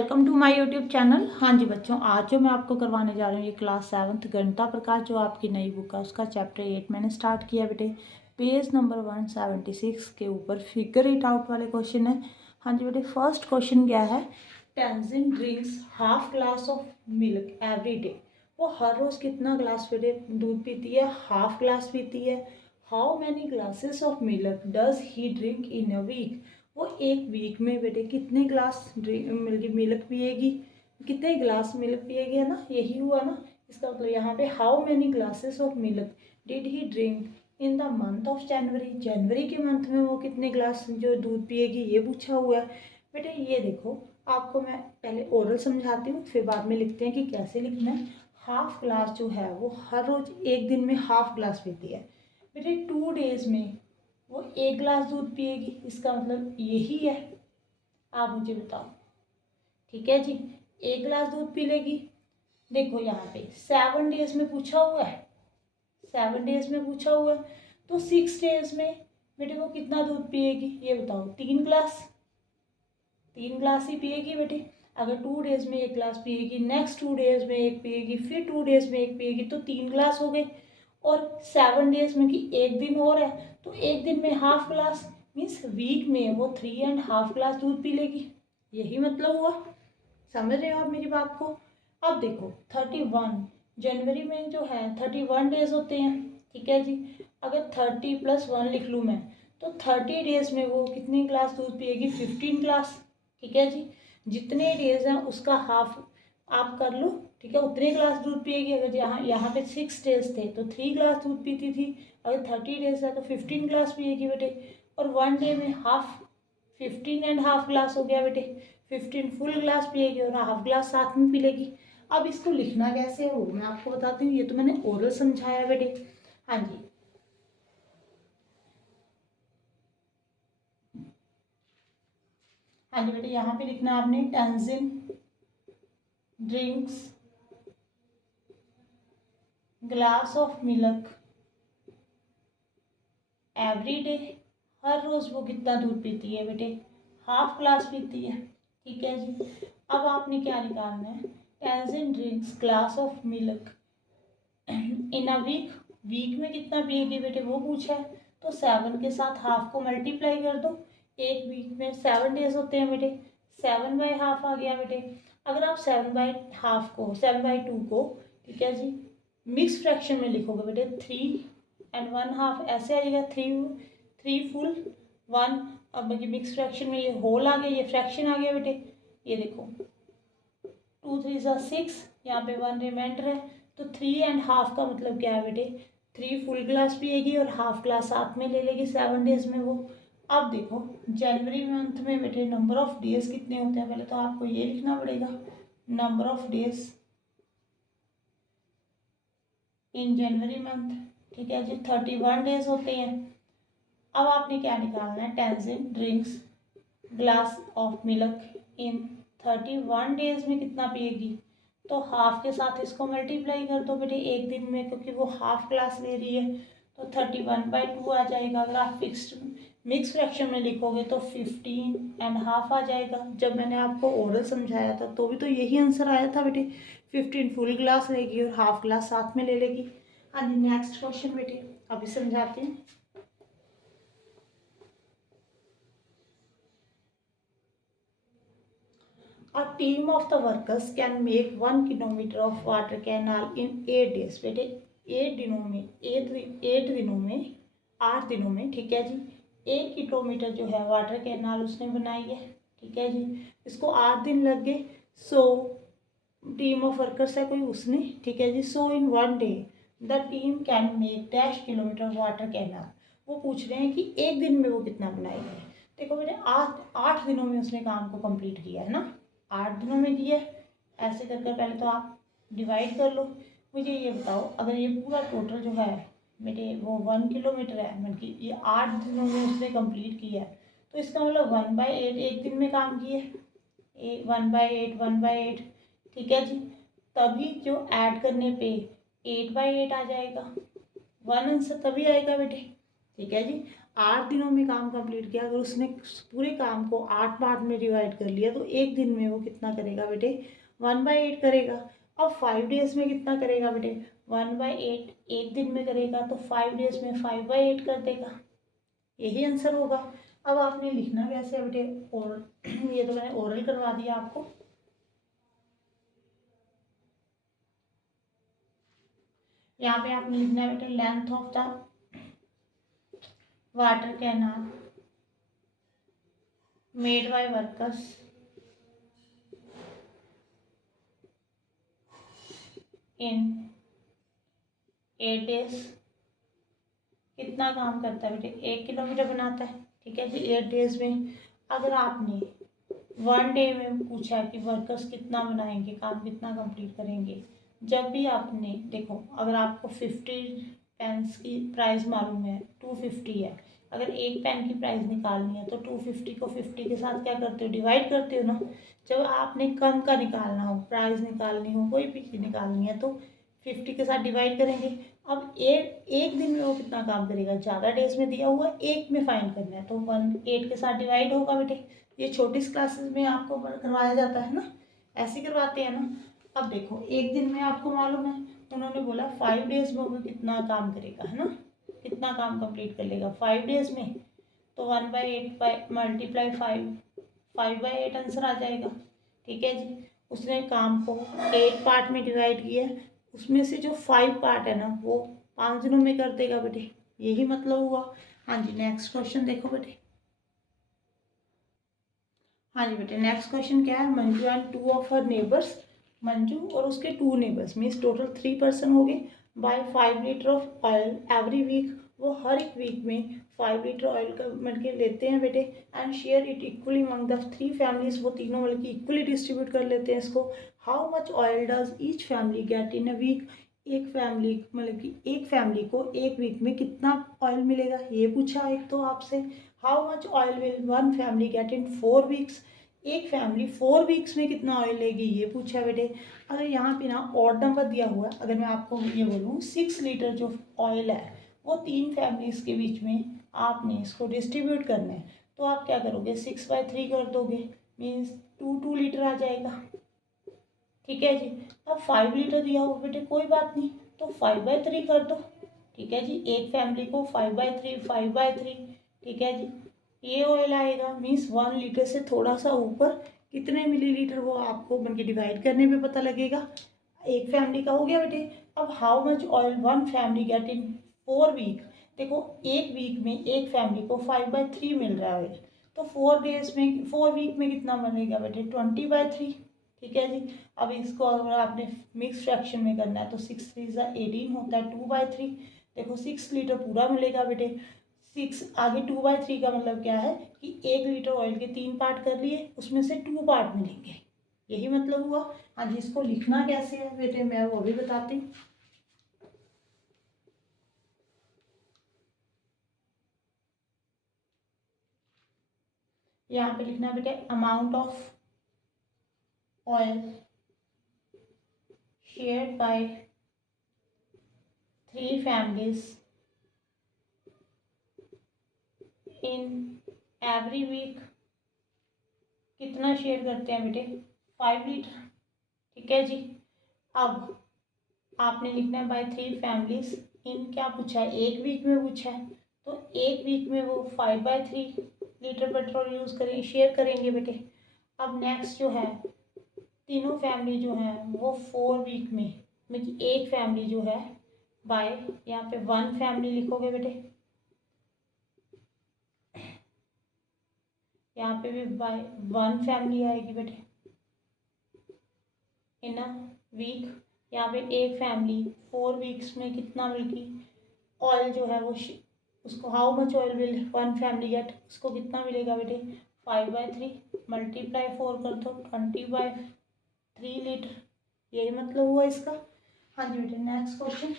Welcome to my YouTube channel. हाँ जी बच्चों, आज जो मैं आपको करवाने जा रही हूँ ये क्लास 7th गणिता प्रकाश जो आपकी नई बुक है उसका चैप्टर 8 मैंने स्टार्ट किया बेटे। पेज नंबर 176 के ऊपर फिगर इट आउट वाले क्वेश्चन है। हाँ जी बेटे, फर्स्ट क्वेश्चन क्या है? Tenzin drinks half glass of milk every day. वो हर रोज़ कितना ग्लास बेटे दूध पीती है? हाफ ग्लास पीती है। How many glasses of milk does he drink in a week? वो एक वीक में बेटे कितने ग्लास मिल्क पिएगी, कितने ग्लास मिल्क पिएगी, है ना? यही हुआ ना इसका मतलब। यहाँ पे how many glasses of milk did he drink in the month of January. जनवरी के मंथ में वो कितने ग्लास जो दूध पिएगी ये पूछा हुआ है बेटे। ये देखो, आपको मैं पहले ओरल समझाती हूँ फिर बाद में लिखते हैं कि कैसे लिखना है। हाफ ग्लास जो है वो हर रोज एक दिन में हाफ ग्लास पीती है बेटे। 2 डेज में वो 1 ग्लास दूध पिएगी, इसका मतलब यही है। आप मुझे बताओ, ठीक है जी? 1 ग्लास दूध पी लेगी। देखो यहाँ पे 7 डेज में पूछा हुआ है, 7 डेज में पूछा हुआ है तो 6 डेज में बेटे वो कितना दूध पिएगी ये बताओ? 3 ग्लास, 3 ग्लास ही पिएगी बेटे। अगर 2 डेज में 1 ग्लास पिएगी, नेक्स्ट 2 डेज में 1 पिएगी, फिर 2 डेज में 1 पिएगी तो 3 ग्लास हो गए। और 7 डेज में कि एक दिन और है तो एक दिन में हाफ ग्लास, मीन्स वीक में वो 3.5 ग्लास दूध पी लेगी। यही मतलब हुआ। समझ रहे हो आप मेरी बात को? अब देखो 31 जनवरी में जो है 31 डेज होते हैं, ठीक है जी। अगर 30 + 1 लिख लूँ मैं तो 30 डेज में वो कितने ग्लास दूध पिएगी? 15 ग्लास, ठीक है जी। जितने डेज हैं उसका हाफ आप कर लो, ठीक है। उतने ग्लास दूध पिएगी। अगर यहाँ पे 6 डेज थे तो 3 ग्लास दूध पीती थी। अगर 30 डेज है तो 15 ग्लास पिएगी बेटे। और 1 डे में हाफ, 15.5 ग्लास हो गया बेटे। 15 फुल ग्लास पिएगी और हाफ ग्लास साथ में पी लेगी। अब इसको लिखना कैसे हो मैं आपको बताती हूँ। ये तो मैंने ओरल समझाया बेटे। हाँ जी, हाँ जी बेटे, यहाँ पे लिखना आपने Tenzin drinks glass of milk every day. हर रोज वो कितना दूध पीती है बेटे? हाफ ग्लास पीती है, ठीक है जी। अब आपने क्या निकालना है? Tenzin drinks glass of milk in a week. Week में कितना पिएगी बेटे वो पूछा है तो 7 के साथ हाफ को मल्टीप्लाई कर दो। एक वीक में 7 डेज होते हैं बेटे, 7/2 आ गया बेटे। अगर आप 7/2 को 7/2 को, ठीक है जी, मिक्स फ्रैक्शन में लिखोगे बेटे 3.1/2 ऐसे आएगा। 3 फुल 1। अब ये मिक्स फ्रैक्शन में ये होल आ गया, ये फ्रैक्शन आ गया बेटे। ये देखो 2 3 6, यहाँ पे 1 रिमाइंडर है तो 3.5 का मतलब क्या है बेटे? 3 फुल ग्लास पिएगी और हाफ ग्लास साथ में ले लेगी 7 डेज में वो। अब देखो जनवरी मंथ में बेटे नंबर ऑफ डेज कितने होते हैं? पहले तो आपको ये लिखना पड़ेगा, number of days in January month, ठीक है जी। 31 डेज होते हैं। अब आपने क्या निकालना है? Tenzin drinks glass of milk in 31 days में कितना पिएगी? तो हाफ के साथ इसको मल्टीप्लाई कर दो बेटे एक दिन में, क्योंकि वो हाफ ग्लास ले रही है तो 31/2 आ जाएगा। अगर आप फिक्स्ड मिक्स फ्रैक्शन में लिखोगे तो 15.5 आ जाएगा। जब मैंने आपको ओरल समझाया था तो भी तो यही आंसर आया था बेटे। 15 फुल ग्लास लेगी और हाफ ग्लास साथ में ले लेगी। हाँ जी, नेक्स्ट क्वेश्चन बेटे अभी समझाती हूँ। A team of the workers can make 1 kilometer of water canal in 8 days। बेटे 8 दिनों में, 8 दिनों में, ठीक है जी, 1 किलोमीटर जो है वाटर कैनाल उसने बनाई है, ठीक है जी। इसको 8 दिन लग गए। सो टीम ऑफ वर्कर्स है कोई उसने, ठीक है जी। सो इन 1 day the team can make dash kilometre water canal. वो पूछ रहे हैं कि एक दिन में वो कितना बनाएगी। देखो बेटे 8 दिनों में उसने काम को कंप्लीट किया है ना, 8 दिनों में किया है। ऐसे कर कर पहले तो आप डिवाइड कर लो। मुझे ये बताओ, अगर ये पूरा टोटल जो है बेटे वो 1 किलोमीटर है, मतलब कि ये 8 दिनों में उसने कंप्लीट किया है तो इसका मतलब 1/8 एक दिन में काम किया है। 1/8 1/8, ठीक है जी। तभी जो ऐड करने पे 8/8 आ जाएगा। 1 आंसर तभी आएगा बेटे, ठीक है जी। 8 दिनों में काम कंप्लीट किया, अगर उसने पूरे काम को 8 पार्ट में डिवाइड कर लिया तो एक दिन में वो कितना करेगा बेटे, 1/8 करेगा। अब 5 डेज में कितना करेगा बेटे, 1/8 एक दिन में करेगा, तो 5 डेज में 5/8 कर देगा। यही आंसर होगा। अब आपने लिखना कैसे है बेटे, और ये तो मैंने ओरल करवा दिया आपको। यहाँ पे आपने लिखना है बेटे, length of the water canal made by workers in 8 days. कितना काम करता है बेटे, 1 किलोमीटर बनाता है। ठीक है जी, 8 डेज में। अगर आपने 1 डे में पूछा है कि वर्कर्स कितना बनाएंगे, काम कितना कंप्लीट करेंगे, जब भी आपने देखो, अगर आपको 50 पेन्स की प्राइस मालूम है, 250 है, अगर एक पेन की प्राइस निकालनी है तो 250 को 50 के साथ क्या करते हो, डिवाइड करते हो ना। जब आपने कम का निकालना हो, प्राइस निकालनी हो, कोई भी चीज़ निकालनी है, तो 50 के साथ डिवाइड करेंगे। अब एक दिन में वो कितना काम करेगा, ज़्यादा डेज में दिया हुआ, एक में फाइंड करना है, तो 8 के साथ डिवाइड होगा बेटे। ये छोटी क्लासेस में आपको करवाया जाता है ना, ऐसे करवाते हैं ना। अब देखो, एक दिन में आपको मालूम है, उन्होंने बोला 5 डेज में वो कितना काम करेगा, है ना, कितना काम कंप्लीट कर लेगा 5 डेज में, तो 1/8 मल्टीप्लाई 5/8 आंसर आ जाएगा। ठीक है जी, उसने काम को 8 पार्ट में डिवाइड किया, उसमें से जो 5 पार्ट है ना वो 5 दिनों में कर देगा बेटे, यही मतलब हुआ। हाँ जी, नेक्स्ट क्वेश्चन देखो बेटे। हाँ जी बेटे, नेक्स्ट क्वेश्चन क्या है, Manju and 2 of her neighbours, Manju और उसके 2 नेबर्स मीन्स टोटल 3 पर्सन हो गए, by 5 litre of oil every week, वो हर एक वीक में 5 लीटर ऑयल का मतलब के लेते हैं बेटे, and share it equally among the 3 families, वो तीनों मतलब कि इक्वली डिस्ट्रीब्यूट कर लेते हैं इसको। How much oil does each family get in a week, एक फैमिली मतलब कि एक फैमिली को एक वीक में कितना ऑयल मिलेगा, ये पूछा एक तो आपसे। How much oil will one family get in 4 weeks, एक फैमिली 4 वीक्स में कितना ऑयल लेगी, ये पूछा बेटे। अगर यहाँ पे ना ऑड नंबर दिया हुआ है, अगर मैं आपको ये बोलूँ 6 लीटर जो ऑयल है वो 3 फैमिलीज के बीच में आपने इसको डिस्ट्रीब्यूट करना है, तो आप क्या करोगे, 6/3 कर दोगे, मीन्स 2 लीटर आ जाएगा। ठीक है जी, अब 5 लीटर दिया हो बेटे, कोई बात नहीं, तो 5/3 कर दो। ठीक है जी, एक फैमिली को 5/3 ठीक है जी, ये ऑयल आएगा, मीन्स 1 लीटर से थोड़ा सा ऊपर कितने मिलीलीटर वो आपको बन के डिवाइड करने में पता लगेगा। एक फैमिली का हो गया बेटे। अब how much oil one family get in 4 week, देखो एक वीक में एक फैमिली को 5/3 मिल रहा है, तो 4 डेज में 4 वीक में कितना बनेगा बेटे, 20/3। ठीक है जी, अब इसको अगर आपने मिक्स फ्रैक्शन में करना है तो 6×3 = 18 होता है, 2/3। देखो 6 लीटर पूरा मिलेगा बेटे, 6 आगे 2/3 का मतलब क्या है कि 1 लीटर ऑयल के 3 पार्ट कर लिए, उसमें से 2 पार्ट मिलेंगे, यही मतलब हुआ। हाँ जी, इसको लिखना कैसे है बेटे, मैं वो भी बताती हूँ। यहाँ पे लिखना है बेटे, amount of oil shared by 3 families in every week, कितना शेयर करते हैं बेटे, 5 लीटर। ठीक है जी, अब आपने लिखना है बाय 3 फैमिलीज इन, क्या पूछा है, एक वीक में पूछा है, तो एक वीक में वो 5/3 लीटर पेट्रोल यूज़ करें शेयर करेंगे बेटे। अब नेक्स्ट जो है, तीनों फैमिली जो है वो 4 वीक में, मतलब एक फैमिली जो है बाय, यहाँ पे 1 फैमिली लिखोगे बेटे, यहाँ पे भी बाय 1 फैमिली आएगी बेटे इन अ वीक। यहाँ पे एक फैमिली 4 वीक्स में कितना मिलेगी ऑयल जो है वो उसको, how much oil will one family gate, उसको कितना मिलेगा बेटे, 5/3 मल्टीप्लाई 4 कर दो, 20/3 लीटर, यही मतलब हुआ इसका। हाँ जी बेटे, नेक्स्ट क्वेश्चन।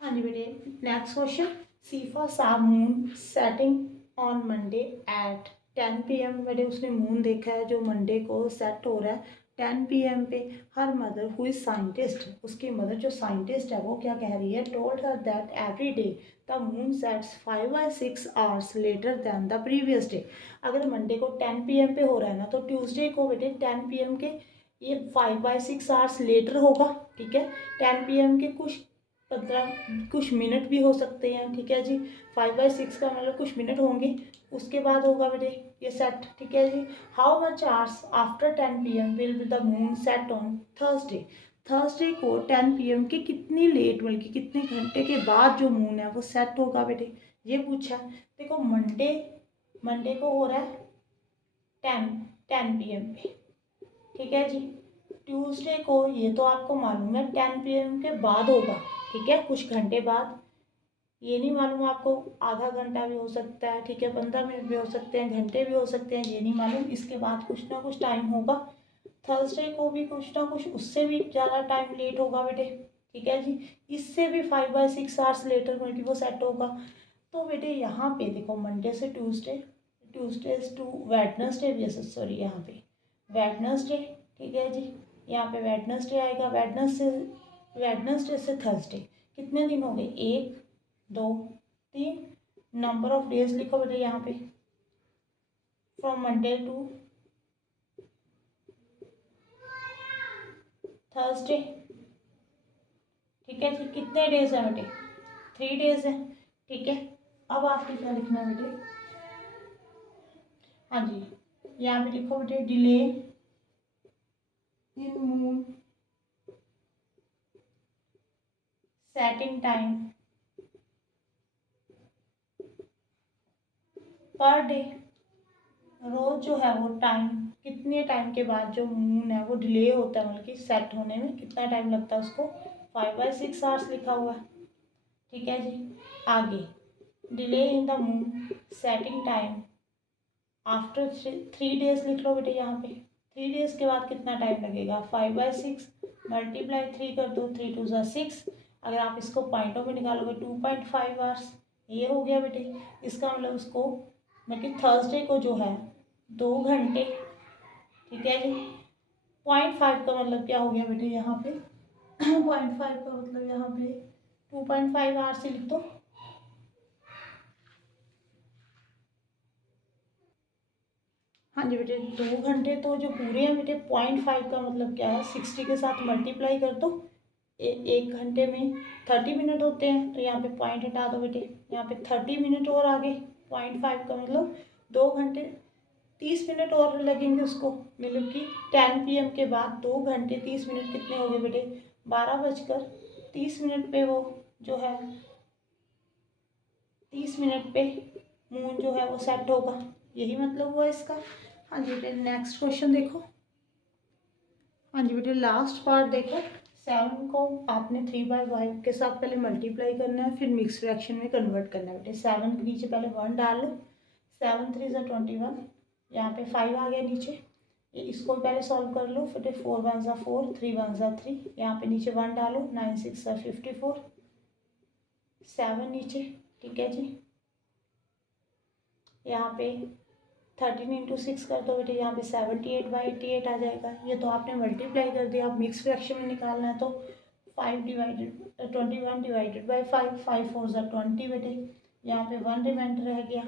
हाँ जी बेटे, नेक्स्ट क्वेश्चन, सीफा saw moon setting on Monday at 10 PM बेटे, उसने मून देखा है जो मंडे को सेट हो रहा है 10 PM पे हर मदर हु इज साइंटिस्ट, उसकी मदर जो साइंटिस्ट है वो क्या कह रही है, told her that every day the moon sets 5/6 hours later than the previous day. अगर मंडे को 10 PM पे हो रहा है ना, तो ट्यूसडे को बेटे 10 PM के ये 5/6 आवर्स लेटर होगा। ठीक है, 10 PM के कुछ मिनट भी हो सकते हैं। ठीक है जी, 5/6 का मतलब कुछ मिनट होंगे, उसके बाद होगा बेटे ये सेट। ठीक है जी, how much hours after 10 PM will be the moon set on Thursday. Thursday को 10 PM के कितनी लेट मतलब कि कितने घंटे के बाद जो मून है वो सेट होगा बेटे, ये पूछा। देखो मंडे को हो रहा है 10 PM पे। ठीक है जी, ट्यूसडे को ये तो आपको मालूम है 10 PM के बाद होगा। ठीक है, कुछ घंटे बाद, ये नहीं मालूम आपको आधा घंटा भी हो सकता है। ठीक है, 15 मिनट भी हो सकते हैं, घंटे भी हो सकते हैं, ये नहीं मालूम। इसके बाद कुछ ना कुछ टाइम होगा। थर्सडे को भी कुछ ना कुछ उससे भी ज़्यादा टाइम लेट होगा बेटे। ठीक है जी, इससे भी 5/6 आवर्स लेटर मतलब वो सेट होगा। तो बेटे यहाँ पे देखो मंडे से ट्यूसडे टू वेडनेसडे भी है, सॉरी यहाँ पे वेडनेसडे। ठीक है जी, यहाँ पे वेडनेसडे आएगा, वेडनेसडे से थर्सडे कितने दिन हो गए, 1 2 3, नंबर ऑफ डेज लिखो बेटे यहाँ पे, फ्रॉम मंडे टू थर्सडे। ठीक है जी, कितने डेज है बेटे, 3 डेज है। ठीक है, अब आपको क्या लिखना है बेटे, हाँ जी, यहाँ पे लिखो बेटे delay in moon setting time per day. रोज जो है वो टाइम, कितने टाइम के बाद जो मून है वो डिले होता है, मतलब कि सेट होने में कितना टाइम लगता है उसको, 5/6 आवर्स लिखा हुआ है। ठीक है जी, आगे delay in the moon setting time after 3 days लिख लो बेटे यहाँ पे। 3 डेज के बाद कितना टाइम लगेगा, 5/6 मल्टीप्लाई 3 कर दो, 3 2 ज़ा 6। अगर आप इसको पॉइंटों में निकालोगे 2.5 आवर्स, ये हो गया बेटे। इसका मतलब उसको मतलब कि थर्सडे को जो है 2 घंटे। ठीक है जी, 0.5 का मतलब क्या हो गया बेटे यहाँ पे 0.5 का मतलब यहाँ पे 2.5 आवर्स से लिख दो। हाँ जी बेटे, 2 घंटे तो जो पूरे हैं बेटे, 0.5 का मतलब क्या है, 60 के साथ मल्टीप्लाई कर दो। 1 घंटे में 30 मिनट होते हैं, तो यहाँ पे पॉइंट हटा दो बेटे, यहाँ पे 30 मिनट और आगे 0.5 का मतलब 2 घंटे 30 मिनट और लगेंगे उसको, मतलब कि 10 PM के बाद 2 घंटे 30 मिनट कितने हो गए बेटे, 12:30 पे वो जो है 30 मिनट पे मून जो है वो सेट होगा, यही मतलब हुआ इसका। हाँ जी बेटे, नेक्स्ट क्वेश्चन देखो। हाँ जी बेटे, लास्ट पार्ट देखो। 7 को आपने 3/5 के साथ पहले मल्टीप्लाई करना है, फिर मिक्स फ्रैक्शन में कन्वर्ट करना है बेटे। 7 के नीचे पहले 1 डाल लो, 7 3 ज़ा 21, यहाँ पे 5 आ गया नीचे, ये इसको पहले सॉल्व कर लो। फिर 4 1 ज़ा 4, 3 1 ज़ा 3, यहाँ पे नीचे 1 डालो, 9 6 ज़ा 54, 7 नीचे। ठीक है जी, यहाँ पे 13 × 6 कर दो बेटे, यहाँ पे 78/88 आ जाएगा। ये तो आपने मल्टीप्लाई कर दिया, अब मिक्स फ्रैक्शन में निकालना है तो 21/5, 5 4 ज़ा 20 बेटे, यहाँ पे 1 रिमाइंडर रह गया।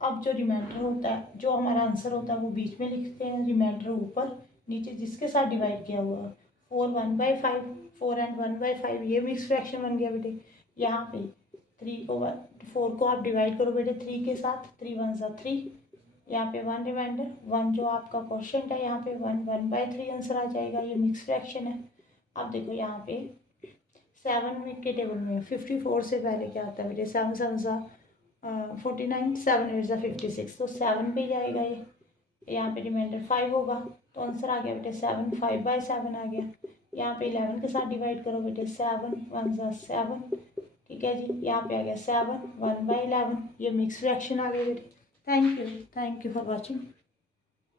अब जो रिमाइंडर होता है, जो हमारा आंसर होता है वो बीच में लिखते हैं, रिमाइंडर ऊपर, नीचे जिसके साथ डिवाइड किया हुआ है। 4 1/5, 4 एंड 1/5, ये मिक्स फ्रैक्शन बन गया बेटे। यहाँ पे 4 को आप डिवाइड करो बेटे 3 के साथ, 3 1 ज़ा 3, यहाँ पे 1 रिमाइंडर, 1 जो आपका क्वेश्चन है, यहाँ पे 1/3 आंसर आ जाएगा, ये मिक्स फ्रैक्शन है। अब देखो यहाँ पे 7 में के टेबल में 54 से पहले क्या आता है बेटे, 7 7 ज़ा 49, 7 8 ज़ा 56, तो 7 पे जाएगा ये। यहाँ पे रिमाइंडर 5 होगा, तो आंसर आ गया बेटे 7, 5/7 आ गया। यहाँ पे 11 के साथ डिवाइड करो बेटे, 7 1 ज़ा 7। ठीक है जी, यहाँ पे आ गया 7 1/11, ये मिक्स फ्रैक्शन आ गया बेटे। Thank you for watching.